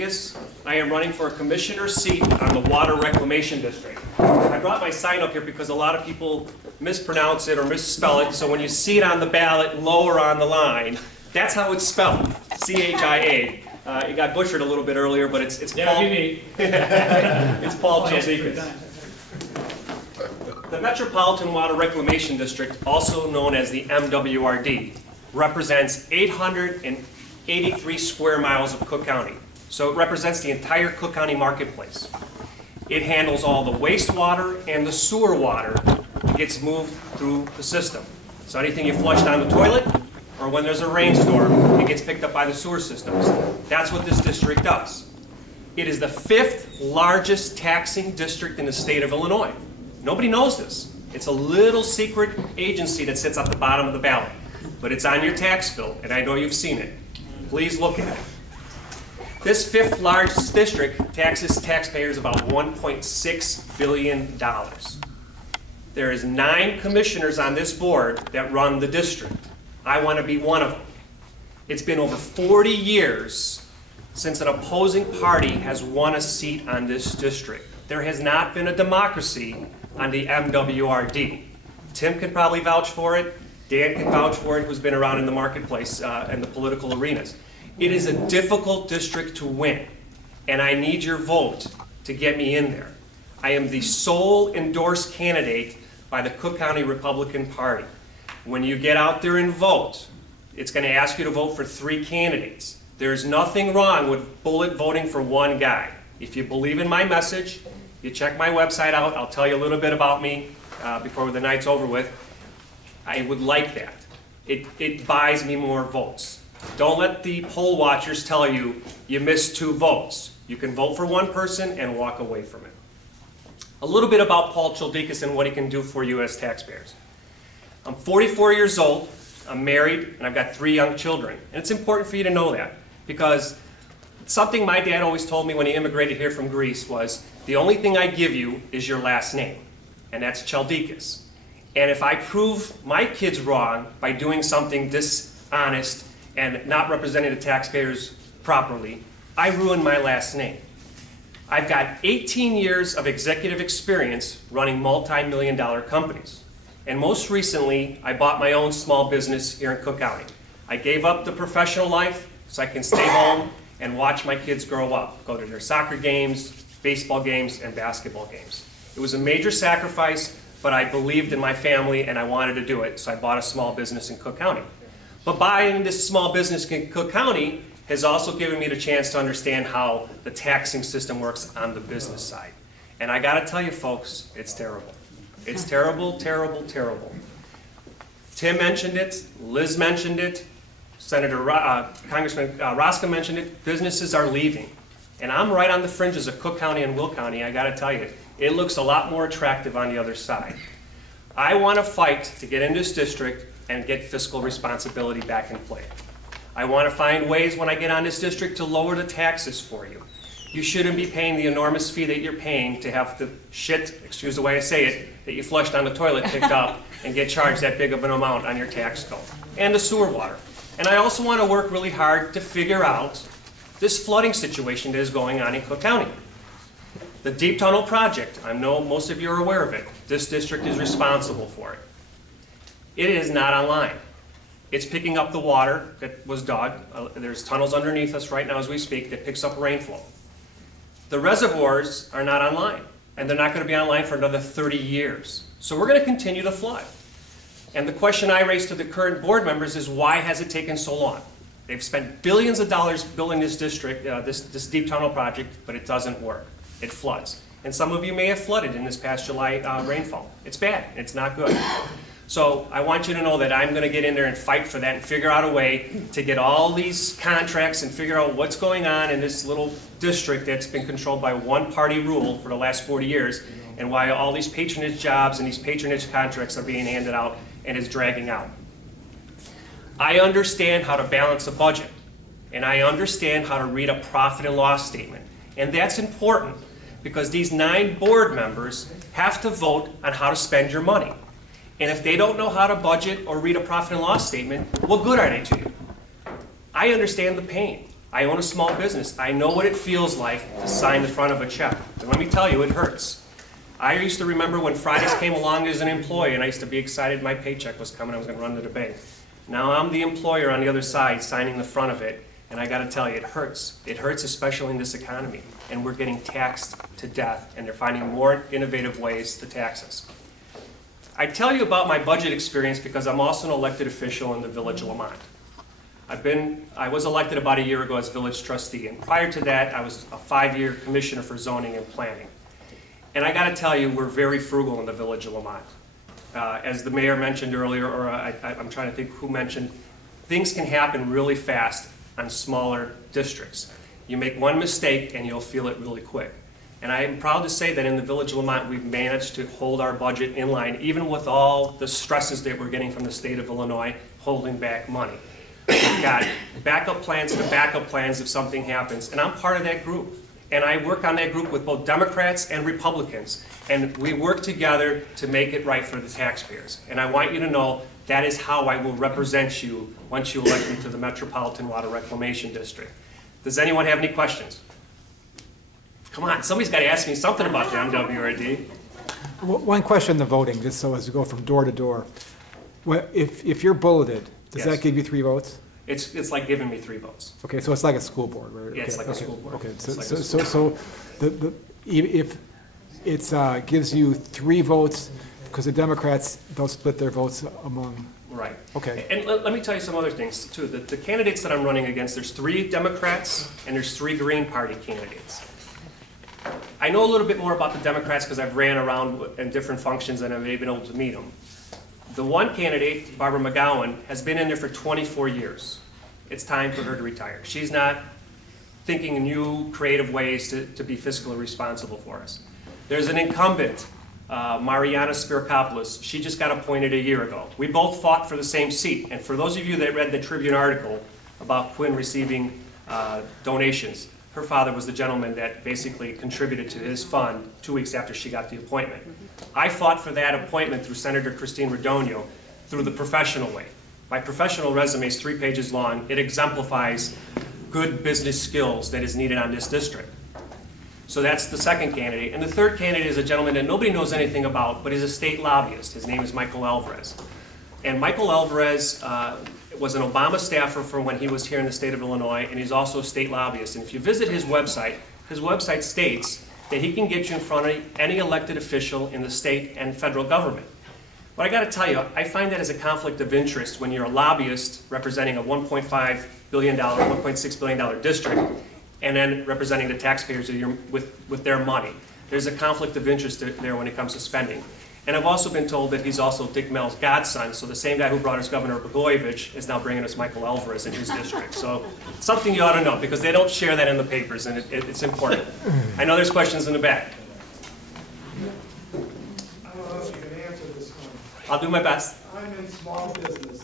I am running for a commissioner seat on the Water Reclamation District. I brought my sign up here because a lot of people mispronounce it or misspell it, so when you see it on the ballot lower on the line, that's how it's spelled, C-H-I-A. It got butchered a little bit earlier, but it's Paul. It's Paul Chialdikas. The Metropolitan Water Reclamation District, also known as the MWRD, represents 883 square miles of Cook County. So it represents the entire Cook County marketplace. It handles all the wastewater and the sewer water that gets moved through the system. So anything you flush down the toilet, or when there's a rainstorm, it gets picked up by the sewer systems. That's what this district does. It is the 5th largest taxing district in the state of Illinois. Nobody knows this. It's a little secret agency that sits at the bottom of the ballot. But it's on your tax bill, and I know you've seen it. Please look at it. This 5th largest district taxes taxpayers about $1.6 billion. There is 9 commissioners on this board that run the district. I want to be one of them. It's been over 40 years since an opposing party has won a seat on this district. There has not been a democracy on the MWRD. Tim can probably vouch for it. Dan can vouch for it, who's been around in the marketplace and the political arenas. It is a difficult district to win, and I need your vote to get me in there. I am the sole endorsed candidate by the Cook County Republican Party. When you get out there and vote, it's going to ask you to vote for 3 candidates. There's nothing wrong with bullet voting for one guy. If you believe in my message, you check my website out. I'll tell you a little bit about me before the night's over with. I would like that. It buys me more votes. Don't let the poll watchers tell you you missed 2 votes. You can vote for one person and walk away from it. A little bit about Paul Chialdikas and what he can do for you as taxpayers. I'm 44 years old, I'm married, and I've got 3 young children. And it's important for you to know that, because something my dad always told me when he immigrated here from Greece was, the only thing I give you is your last name, and that's Chialdikas. And if I prove my kids wrong by doing something dishonest and not representing the taxpayers properly, I ruin my last name. I've got 18 years of executive experience running multi-million-dollar companies. And most recently, I bought my own small business here in Cook County. I gave up the professional life so I can stay home and watch my kids grow up, go to their soccer games, baseball games, and basketball games. It was a major sacrifice, but I believed in my family and I wanted to do it, so I bought a small business in Cook County. But buying this small business in Cook County has also given me the chance to understand how the taxing system works on the business side. And I gotta tell you folks, it's terrible. It's terrible, terrible, terrible. Tim mentioned it, Liz mentioned it, Congressman Roscoe mentioned it. Businesses are leaving. And I'm right on the fringes of Cook County and Will County. I gotta tell you, it looks a lot more attractive on the other side. I wanna fight to get in this district and get fiscal responsibility back in play. I want to find ways when I get on this district to lower the taxes for you. You shouldn't be paying the enormous fee that you're paying to have the shit, excuse the way I say it, that you flushed down the toilet picked up and get charged that big of an amount on your tax bill. And the sewer water. And I also want to work really hard to figure out this flooding situation that is going on in Cook County. The Deep Tunnel Project, I know most of you are aware of it. This district is responsible for it. It is not online. It's picking up the water that was dug. There's tunnels underneath us right now as we speak that picks up rainfall. The reservoirs are not online, and they're not going to be online for another 30 years. So we're going to continue to flood. And the question I raise to the current board members is, why has it taken so long? They've spent billions of dollars building this district, this deep tunnel project, but it doesn't work. It floods. And some of you may have flooded in this past July rainfall. It's bad. It's not good. So I want you to know that I'm going to get in there and fight for that and figure out a way to get all these contracts and figure out what's going on in this little district that's been controlled by one-party rule for the last 40 years, and why all these patronage jobs and these patronage contracts are being handed out and is dragging out. I understand how to balance a budget, and I understand how to read a profit and loss statement. And that's important because these 9 board members have to vote on how to spend your money. And if they don't know how to budget or read a profit and loss statement, what good are they to you? I understand the pain. I own a small business. I know what it feels like to sign the front of a check. And let me tell you, it hurts. I used to remember when Fridays came along as an employee, and I used to be excited my paycheck was coming, I was going to run to the bank. Now I'm the employer on the other side signing the front of it, and I got to tell you, it hurts. It hurts especially in this economy, and we're getting taxed to death, and they're finding more innovative ways to tax us. I tell you about my budget experience because I'm also an elected official in the Village of Lamont. I was elected about a year ago as village trustee, and prior to that, I was a 5-year commissioner for zoning and planning. And I got to tell you, we're very frugal in the Village of Lamont. As the mayor mentioned earlier, or I'm trying to think who mentioned, things can happen really fast on smaller districts. You make one mistake and you'll feel it really quick. And I am proud to say that in the Village of Lamont, we've managed to hold our budget in line, even with all the stresses that we're getting from the state of Illinois, holding back money. We've got backup plans to backup plans if something happens, and I'm part of that group. And I work on that group with both Democrats and Republicans, and we work together to make it right for the taxpayers. And I want you to know that is how I will represent you once you elect me to the Metropolitan Water Reclamation District. Does anyone have any questions? Come on, somebody's got to ask me something about the MWRD. One question, the voting, just so as we go from door to door. If you're bulleted, does that give you 3 votes? It's like giving me 3 votes. Okay, so it's like a school board, right? Yeah, it's like a school board. Okay, so if it gives you 3 votes, because the Democrats, they'll split their votes among. Right. Okay. And let me tell you some other things too. The candidates that I'm running against, there's 3 Democrats and there's 3 Green Party candidates. I know a little bit more about the Democrats because I've ran around in different functions and I've been able to meet them. The one candidate, Barbara McGowan, has been in there for 24 years. It's time for her to retire. She's not thinking in new, creative ways to be fiscally responsible for us. There's an incumbent, Mariana Spirkopoulos. She just got appointed a year ago. We both fought for the same seat. And for those of you that read the Tribune article about Quinn receiving donations, her father was the gentleman that basically contributed to his fund 2 weeks after she got the appointment. I fought for that appointment through Senator Christine Radonio through the professional way. My professional resume is 3 pages long. It exemplifies good business skills that is needed on this district. So that's the second candidate. And the third candidate is a gentleman that nobody knows anything about, but he's a state lobbyist. His name is Michael Alvarez. And Michael Alvarez was an Obama staffer from when he was here in the state of Illinois, and he's also a state lobbyist. And if you visit his website states that he can get you in front of any elected official in the state and federal government. But I got to tell you, I find that as a conflict of interest when you're a lobbyist representing a $1.5 billion, $1.6 billion district, and then representing the taxpayers with their money. There's a conflict of interest there when it comes to spending. And I've also been told that he's also Dick Mell's godson, so the same guy who brought us Governor Blagojevich is now bringing us Michael Alvarez in his district. So something you ought to know, because they don't share that in the papers, and it's important. I know there's questions in the back. I don't know if you can answer this one. I'll do my best. I'm in small business.